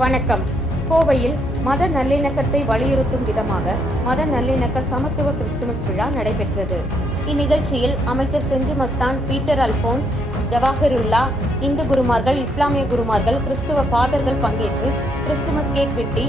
வணக்கம். கோவையில் மத நல்லிணக்கத்தை வலியுறுத்தும் விதமாக மத நல்லிணக்க சமத்துவ கிறிஸ்துமஸ் விழா நடைபெற்றது. இந்நிகழ்ச்சியில் அமைச்சர் செஞ்சு மஸ்தான் பீட்டர் அல்போன்ஸ் ஜவாஹிருல்லா இந்து குருமார்கள் இஸ்லாமிய குருமார்கள் கிறிஸ்துவ ஃபாதர்கள் பங்கேற்று கிறிஸ்துமஸ் கேக் வெட்டி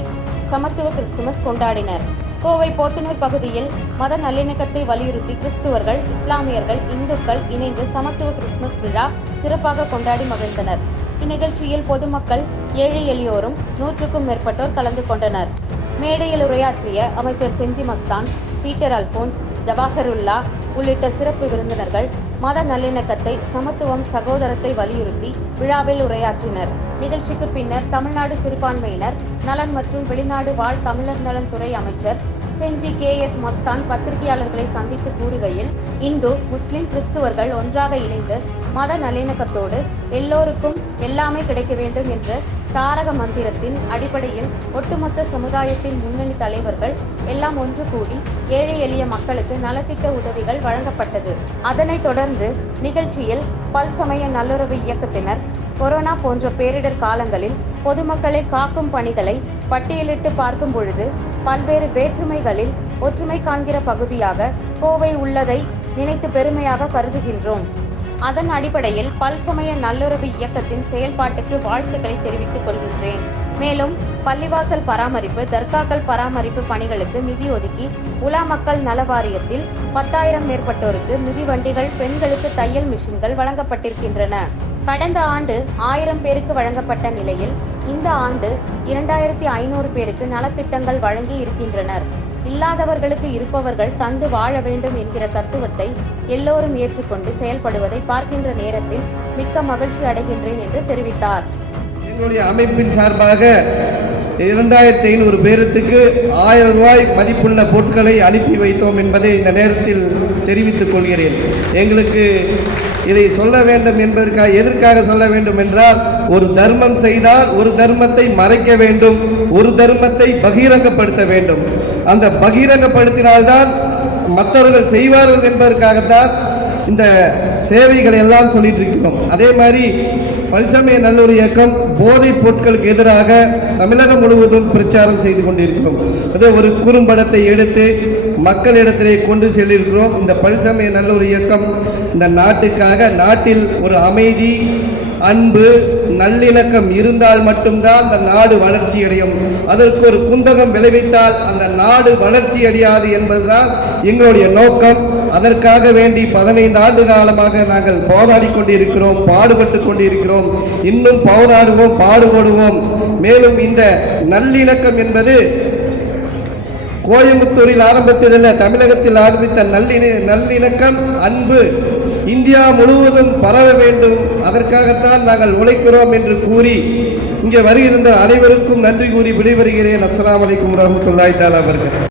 சமத்துவ கிறிஸ்துமஸ் கொண்டாடினர். கோவை போத்தனூர் பகுதியில் மத நல்லிணக்கத்தை வலியுறுத்தி கிறிஸ்துவர்கள் இஸ்லாமியர்கள் இந்துக்கள் இணைந்து சமத்துவ கிறிஸ்துமஸ் விழா சிறப்பாக கொண்டாடி மகிழ்ந்தனர். இந்நிகழ்ச்சியில் பொதுமக்கள் ஏழை எளியோரும் நூற்றுக்கும் மேற்பட்டோர் கலந்து கொண்டனர். மேடையில் உரையாற்றிய அமைச்சர் செஞ்சி மஸ்தான் பீட்டர் அல்போன்ஸ் ஜவாஹருல்லா உள்ளிட்ட சிறப்பு விருந்தினர்கள் மத நல்லிணக்கத்தை சமத்துவம் சகோதரத்தை வலியுறுத்தி விழாவில் உரையாற்றினர். நிகழ்ச்சிக்கு பின்னர் தமிழ்நாடு சிறுபான்மையினர் நலன் மற்றும் வெளிநாடு வாழ் தமிழர் நலன் துறை அமைச்சர் செஞ்சி கே எஸ் மஸ்தான் பத்திரிகையாளர்களை சந்தித்து கூறுகையில் இந்து முஸ்லிம் கிறிஸ்துவர்கள் ஒன்றாக இணைந்து மத நல்லிணக்கத்தோடு எல்லோருக்கும் எல்லாமே கிடைக்க வேண்டும் என்று தாரக மந்திரத்தின் அடிப்படையில் ஒட்டுமொத்த சமுதாயத்தின் முன்னணி தலைவர்கள் எல்லாம் ஒன்று கூடி ஏழை எளிய மக்களுக்கு நலத்திட்ட உதவிகள் வழங்கப்பட்டது. அதனைத் தொடர்ந்து நிகழ்ச்சியில் பல்சமய நல்லுறவு இயக்கத்தினர் கொரோனா போன்ற பேரிடர் காலங்களில் பொதுமக்களை காக்கும் பணிகளை பட்டியலிட்டு பார்க்கும் பொழுது பல்வேறு வேற்றுமைகளில் ஒற்றுமை காண்கிற பகுதியாக கோவை உள்ளதை நினைத்து பெருமையாக கருதுகின்றோம். அதன் அடிப்படையில் பல்சமய நல்லுறவு இயக்கத்தின் செயல்பாட்டுக்கு வாழ்த்துக்களை தெரிவித்துக் கொள்கின்றேன். மேலும் பள்ளிவாசல் பராமரிப்பு தர்காக்கள் பராமரிப்பு பணிகளுக்கு நிதி ஒதுக்கி உலா மக்கள் நல வாரியத்தில் பத்தாயிரம் மேற்பட்டோருக்கு மிதிவண்டிகள் பெண்களுக்கு தையல் மிஷின்கள் வழங்கப்பட்டிருக்கின்றன. கடந்த ஆண்டு ஆயிரம் பேருக்கு வழங்கப்பட்ட நிலையில் இந்த ஆண்டு இரண்டாயிரத்தி ஐநூறு பேருக்கு நலத்திட்டங்கள் வழங்கி இருக்கின்றனர். இல்லாதவர்களுக்கு இருப்பவர்கள் தந்து வாழ வேண்டும் என்கிற தத்துவத்தை எல்லோரும் ஏற்றுக்கொண்டு செயல்படுவதை பார்க்கின்ற நேரத்தில் மிக்க மகிழ்ச்சி அடைகின்றேன் என்று தெரிவித்தார். எங்களுடைய அமைப்பின் சார்பாக இரண்டாயிரத்தி ஐநூறு பேருக்கு ஆயிரம் ரூபாய் மதிப்புள்ள பொருட்களை அனுப்பி வைத்தோம் என்பதை இந்த நேரத்தில் தெரிவித்துக் கொள்கிறேன். எங்களுக்கு இதை சொல்ல வேண்டும் என்பதற்காக எதற்காக சொல்ல வேண்டும் என்றால் ஒரு தர்மம் செய்தால் ஒரு தர்மத்தை மறைக்க வேண்டும் ஒரு தர்மத்தை பகிரங்கப்படுத்த வேண்டும். அந்த பகிரங்கப்படுத்தினால்தான் மற்றவர்கள் செய்வார்கள் என்பதற்காகத்தான் இந்த சேவைகளை எல்லாம் சொல்லிட்டு இருக்கிறோம். அதே மாதிரி பல்சமய நல்லூர் இயக்கம் போதைப் பொருட்களுக்கு எதிராக தமிழகம் முழுவதும் பிரச்சாரம் செய்து கொண்டிருக்கிறோம். அது ஒரு குறும்படத்தை எடுத்து மக்களிடத்திலே கொண்டு செல்லிருக்கிறோம். இந்த பல்சமய நல்லூர் இயக்கம் இந்த நாட்டுக்காக நாட்டில் ஒரு அமைதி அன்பு நல்லிணக்கம் இருந்தால் மட்டும்தான் அந்த நாடு வளர்ச்சி அடையும் அதற்கு ஒரு குந்தகம் விளைவித்தால் அந்த நாடு வளர்ச்சி அடையாது என்பதுதான் எங்களுடைய நோக்கம். அதற்காக வேண்டி பதினைந்து ஆண்டு காலமாக நாங்கள் போராடி கொண்டிருக்கிறோம் பாடுபட்டு கொண்டிருக்கிறோம். இன்னும் போராடுவோம் பாடுபடுவோம். மேலும் இந்த நல்லிணக்கம் என்பது கோயம்புத்தூரில் ஆரம்பித்ததில்லை தமிழகத்தில் ஆரம்பித்த நல்லிண நல்லிணக்கம் அன்பு இந்தியா முழுவதும் பரவ வேண்டும். அதற்காகத்தான் நாங்கள் உழைக்கிறோம் என்று கூறி இங்கே வருகின்ற அனைவருக்கும் நன்றி கூறி விடைபெறுகிறேன். அஸ்லாம் அலைக்கும் வரஹ்மத்துல்லாஹி தாலா வபரகாத்துஹு.